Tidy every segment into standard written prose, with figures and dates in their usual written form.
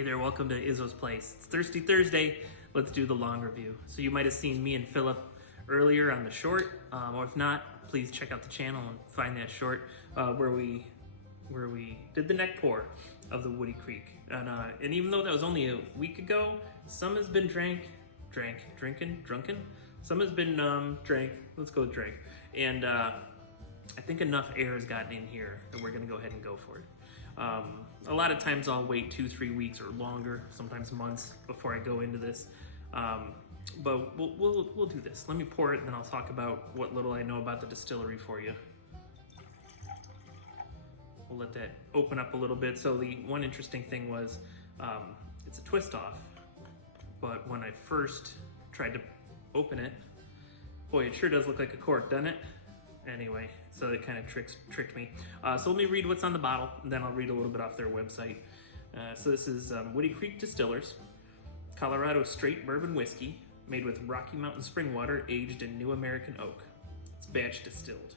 Hey there, welcome to Izzo's Place. It's Thirsty Thursday. Let's do the long review. So you might have seen me and Philip earlier on the short, or if not, please check out the channel and find that short where we did the neck pour of the Woody Creek. And even though that was only a week ago, some has been drunken. Some has been drank. Let's go with drank. And I think enough air has gotten in here that we're gonna go ahead and go for it. A lot of times I'll wait 2-3 weeks or longer, sometimes months, before I go into this. But we'll do this. Let me pour it, and then I'll talk about what little I know about the distillery for you. We'll let that open up a little bit. So the one interesting thing was, it's a twist off, but when I first tried to open it, boy, it sure does look like a cork, doesn't it? Anyway, so it kind of tricked me. So let me read what's on the bottle, and then I'll read a little bit off their website. So this is Woody Creek Distillers, Colorado straight bourbon whiskey, made with Rocky Mountain spring water, aged in new American oak. It's batch distilled.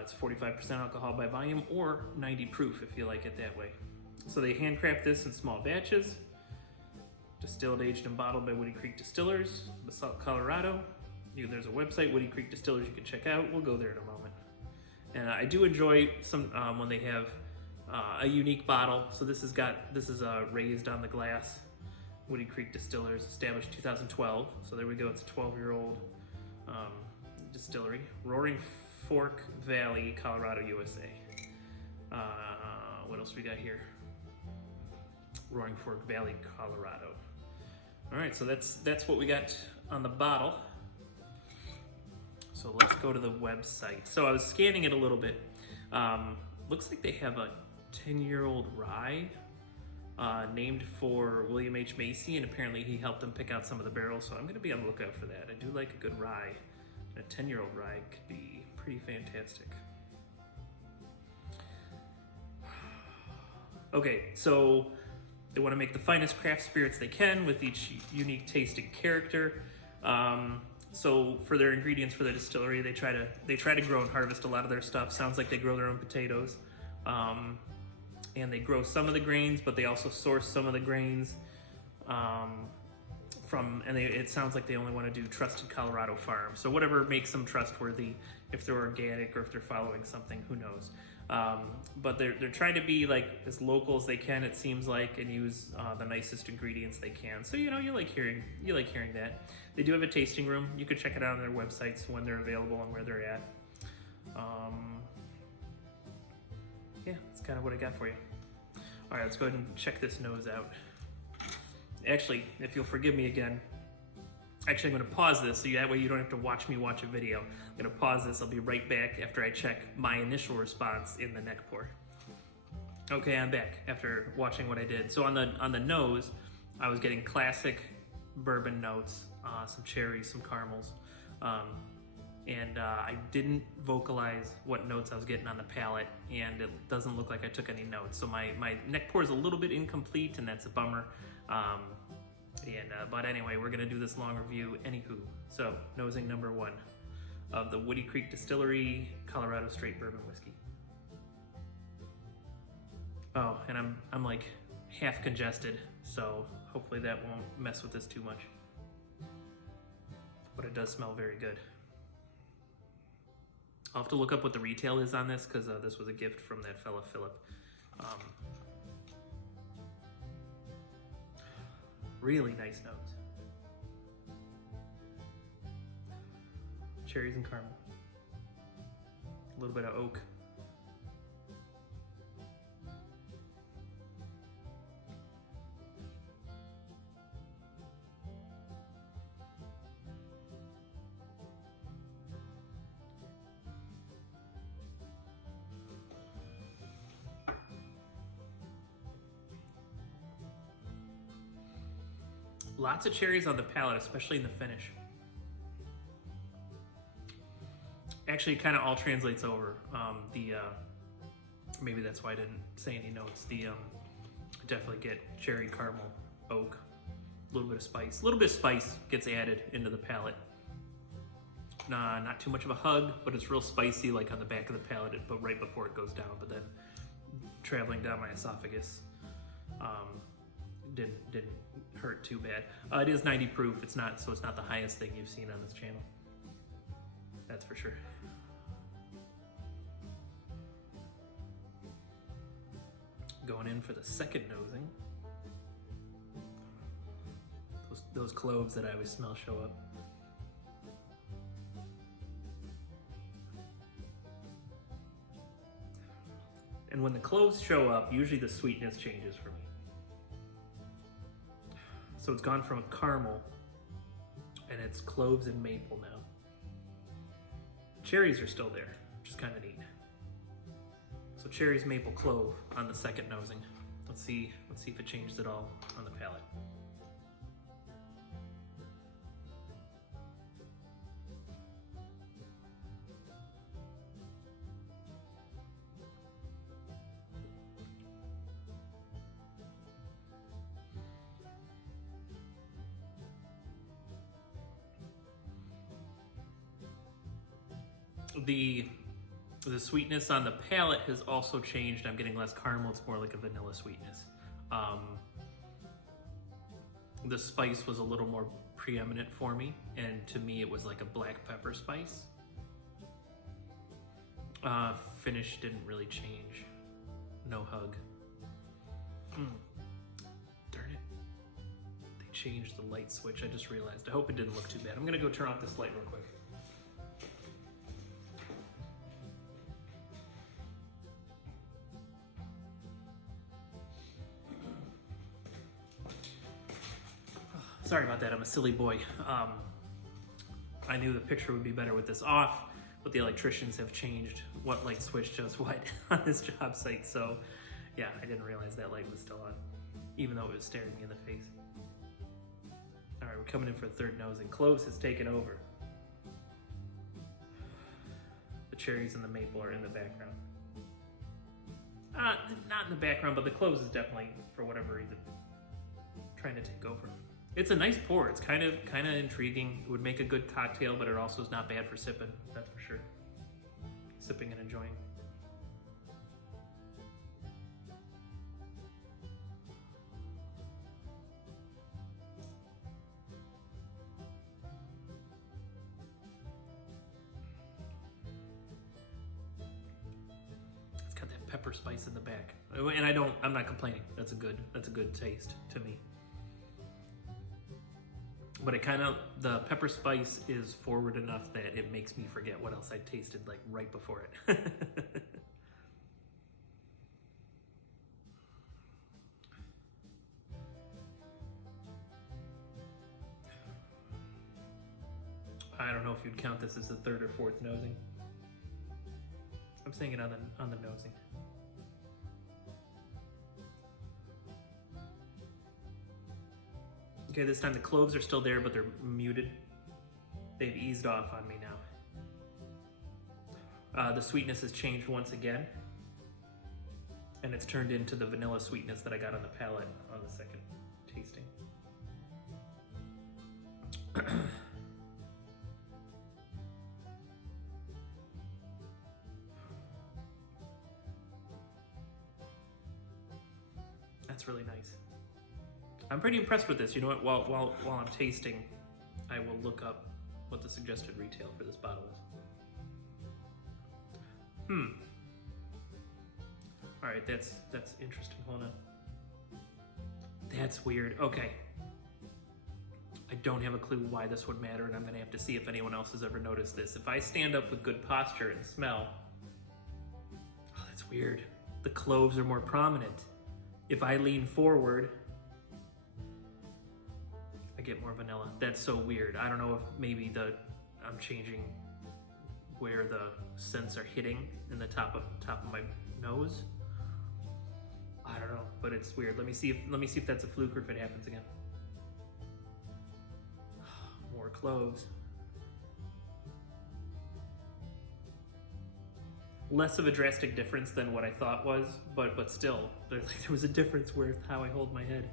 It's 45% alcohol by volume, or 90 proof if you like it that way. So they handcraft this in small batches. Distilled, aged, and bottled by Woody Creek Distillers, Basalt, Colorado. There's a website, Woody Creek Distillers, you can check out. We'll go there in a moment. And I do enjoy some when they have a unique bottle. So this is raised on the glass. Woody Creek Distillers, established 2012. So there we go. It's a 12-year-old distillery. Roaring Fork Valley, Colorado, USA. What else we got here? Roaring Fork Valley, Colorado. All right, so that's what we got on the bottle. So let's go to the website. So I was scanning it a little bit. Looks like they have a 10-year-old rye named for William H. Macy, and apparently he helped them pick out some of the barrels, so I'm gonna be on the lookout for that. I do like a good rye. A 10-year-old rye could be pretty fantastic. Okay, so they wanna make the finest craft spirits they can with each unique taste and character. So for their ingredients for the distillery, they try to grow and harvest a lot of their stuff. Sounds like they grow their own potatoes, and they grow some of the grains, but they also source some of the grains it sounds like they only want to do trusted Colorado farms. So whatever makes them trustworthy, if they're organic or if they're following something, who knows? But they're trying to be like as local as they can, it seems like, and use the nicest ingredients they can. So you like hearing that. They do have a tasting room. You could check it out on their websites when they're available and where they're at. Yeah, that's kind of what I got for you. All right, let's go ahead and check this nose out. Actually, if you'll forgive me again, I'm going to pause this so that way you don't have to watch me watch a video. I'm going to pause this. I'll be right back after I check my initial response in the neck pour. Okay, I'm back after watching what I did. So on the nose, I was getting classic bourbon notes, some cherries, some caramels, and I didn't vocalize what notes I was getting on the palate, and it doesn't look like I took any notes. So my neck pour is a little bit incomplete, and that's a bummer. But anyway, we're gonna do this long review anywho. So, nosing number 1 of the Woody Creek Distillery Colorado Straight Bourbon Whiskey. Oh, and I'm like half congested, so hopefully that won't mess with this too much. But it does smell very good. I'll have to look up what the retail is on this, because this was a gift from that fella, Philip. Really nice notes. Cherries and caramel. A little bit of oak. Lots of cherries on the palate, especially in the finish. Actually, it kind of all translates over. Maybe that's why I didn't say any notes. I definitely get cherry, caramel, oak, a little bit of spice. A little bit of spice gets added into the palate. Not too much of a hug, but it's real spicy, like on the back of the palate, but right before it goes down, but then traveling down my esophagus. didn't hurt too bad. It is 90 proof. It's not the highest thing you've seen on this channel. That's for sure. Going in for the second nosing. Those cloves that I always smell show up. And when the cloves show up, usually the sweetness changes for me. So it's gone from a caramel, and it's cloves and maple now. Cherries are still there, which is kind of neat. So cherries, maple, clove on the second nosing. Let's see if it changed at all on the palate. The sweetness on the palate has also changed. I'm getting less caramel. It's more like a vanilla sweetness. The spice was a little more preeminent for me, and to me it was like a black pepper spice. Finish didn't really change. No hug. Darn it. They changed the light switch. I just realized. I hope it didn't look too bad. I'm gonna go turn off this light real quick. Sorry about that, I'm a silly boy. I knew the picture would be better with this off, but the electricians have changed what light switch does what on this job site, so yeah, I didn't realize that light was still on, even though it was staring me in the face. All right, we're coming in for a third nosing. Cloves has taken over. The cherries and the maple are in the background. Not in the background, but the cloves is definitely, for whatever reason, trying to take over. It's a nice pour. It's kind of intriguing. It would make a good cocktail, but it also is not bad for sipping. That's for sure. Sipping and enjoying. It's got that pepper spice in the back, and I'm not complaining. That's a good taste to me. But the pepper spice is forward enough that it makes me forget what else I tasted like right before it. I don't know if you'd count this as the third or fourth nosing. I'm saying it on the nosing. Okay, this time the cloves are still there, but they're muted. They've eased off on me now. The sweetness has changed once again, and it's turned into the vanilla sweetness that I got on the palate on the second tasting. That's really nice. I'm pretty impressed with this. You know what? While I'm tasting, I will look up what the suggested retail for this bottle is. All right, that's interesting. Hold on. That's weird. Okay. I don't have a clue why this would matter, and I'm gonna have to see if anyone else has ever noticed this. If I stand up with good posture and smell, oh, that's weird. The cloves are more prominent. If I lean forward, I get more vanilla. That's so weird. I don't know if maybe I'm changing where the scents are hitting in the top of my nose. I don't know, but it's weird. Let me see if that's a fluke or if it happens again. More cloves. Less of a drastic difference than what I thought was, but still, there was a difference with how I hold my head.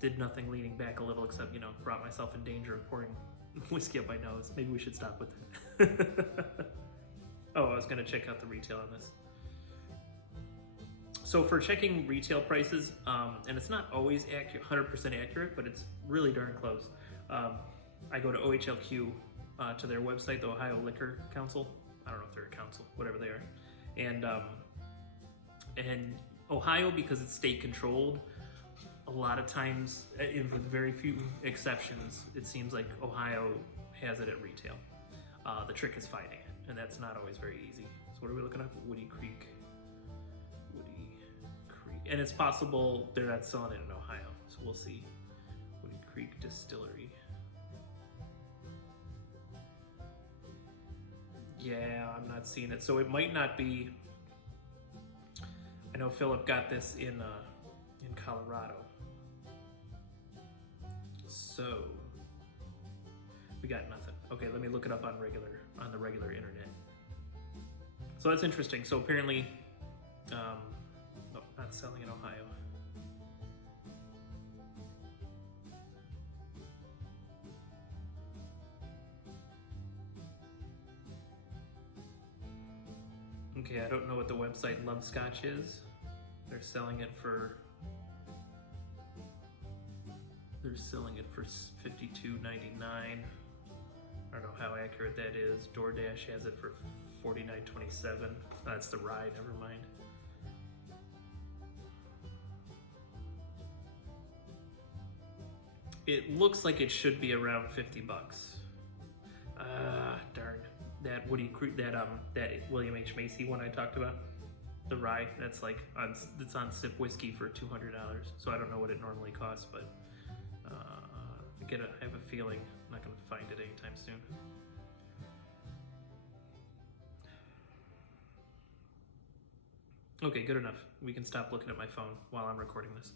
Did nothing leaning back a little except, brought myself in danger of pouring whiskey up my nose. Maybe we should stop with that. Oh, I was gonna check out the retail on this. So for checking retail prices, and it's not always accurate, 100% accurate, but it's really darn close. I go to OHLQ, to their website, the Ohio Liquor Council. I don't know if they're a council, whatever they are. And Ohio, because it's state controlled, a lot of times, with very few exceptions, it seems like Ohio has it at retail. The trick is finding it, and that's not always very easy. So what are we looking at? Woody Creek. And it's possible they're not selling it in Ohio, so we'll see. Woody Creek Distillery. Yeah, I'm not seeing it. So it might not be. I know Philip got this in Colorado. So we got nothing. Okay, let me look it up on the regular internet. So that's interesting. So apparently, not selling in Ohio. Okay, I don't know what the website Love Scotch is. They're selling it for $52.99. I don't know how accurate that is. DoorDash has it for $49.27. That's the rye, never mind. It looks like it should be around 50 bucks. Darn. That Woody Creek, that William H. Macy one I talked about, the rye, that's like it's on Sip Whiskey for $200. So I don't know what it normally costs, but I have a feeling I'm not going to find it anytime soon. Okay, good enough. We can stop looking at my phone while I'm recording this.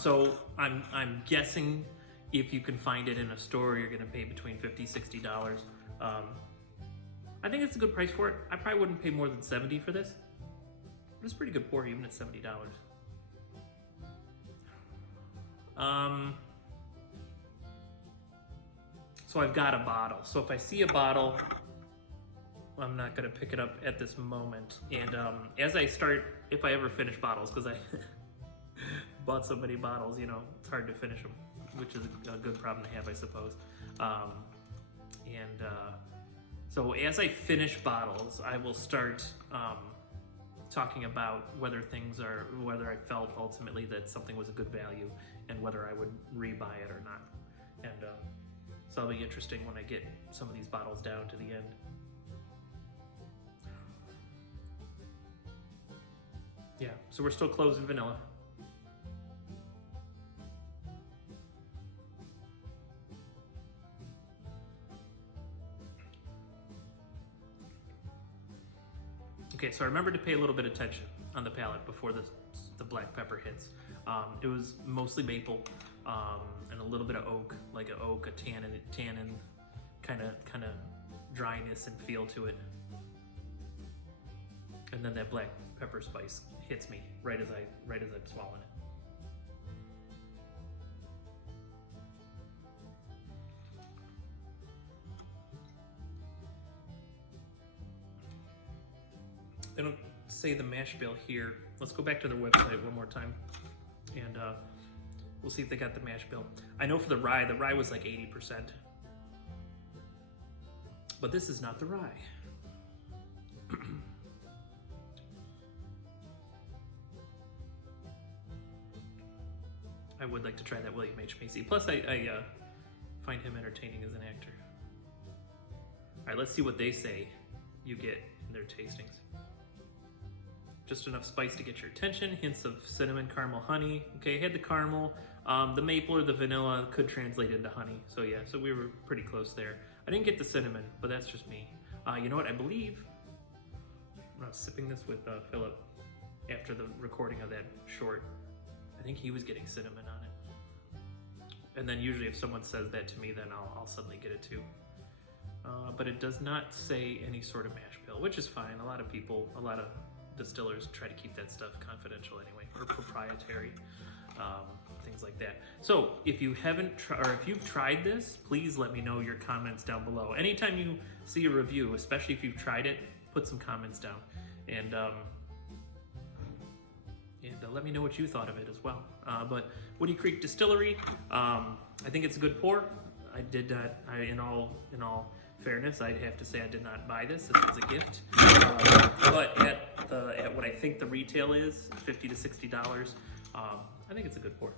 So I'm guessing if you can find it in a store, you're going to pay between $50, $60. I think it's a good price for it. I probably wouldn't pay more than $70 for this. It's a pretty good pour, even at $70. So I've got a bottle. So if I see a bottle, I'm not going to pick it up at this moment. And as I start, if I ever finish bottles, because I bought so many bottles, you know, it's hard to finish them, which is a good problem to have, I suppose. So as I finish bottles, I will start talking about whether I felt ultimately that something was a good value and whether I would rebuy it or not. And so it'll be interesting when I get some of these bottles down to the end. Yeah, so we're still closing vanilla. Okay, so I remember to pay a little bit of attention on the palate before the black pepper hits. It was mostly maple and a little bit of oak, like an oak, a tannin, kind of dryness and feel to it. And then that black pepper spice hits me right as I'm swallowing it. They don't say the mash bill here. Let's go back to their website one more time, and we'll see if they got the mash bill. I know for the rye was like 80%, but this is not the rye. I would like to try that William H. Macy. Plus, I find him entertaining as an actor. All right, let's see what they say you get in their tastings. Just enough spice to get your attention. Hints of cinnamon, caramel, honey. Okay, I had the caramel. The maple or the vanilla could translate into honey. So yeah, so we were pretty close there. I didn't get the cinnamon, but that's just me. You know what? I believe when I was sipping this with Philip after the recording of that short, I think he was getting cinnamon on it. And then usually if someone says that to me, then I'll suddenly get it too. But it does not say any sort of mash bill, which is fine. A lot of distillers try to keep that stuff confidential anyway, or proprietary, things like that. So if you if you've tried this, please let me know your comments down below. Anytime you see a review, especially if you've tried it, put some comments down. And and let me know what you thought of it as well. But Woody Creek Distillery, I think it's a good pour. I did not, in all fairness, I'd have to say I did not buy this. This was a gift. But at what I think the retail is, $50 to $60, I think it's a good pour.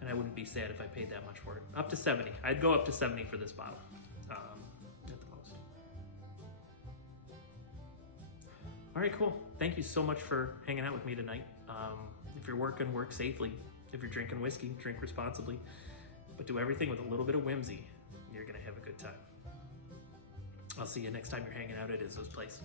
And I wouldn't be sad if I paid that much for it. Up to 70. I'd go up to 70 for this bottle, at the most. All right, cool. Thank you so much for hanging out with me tonight. If you're working, work safely. If you're drinking whiskey, drink responsibly. But do everything with a little bit of whimsy. You're gonna have a good time. I'll see you next time you're hanging out at Izzo's place.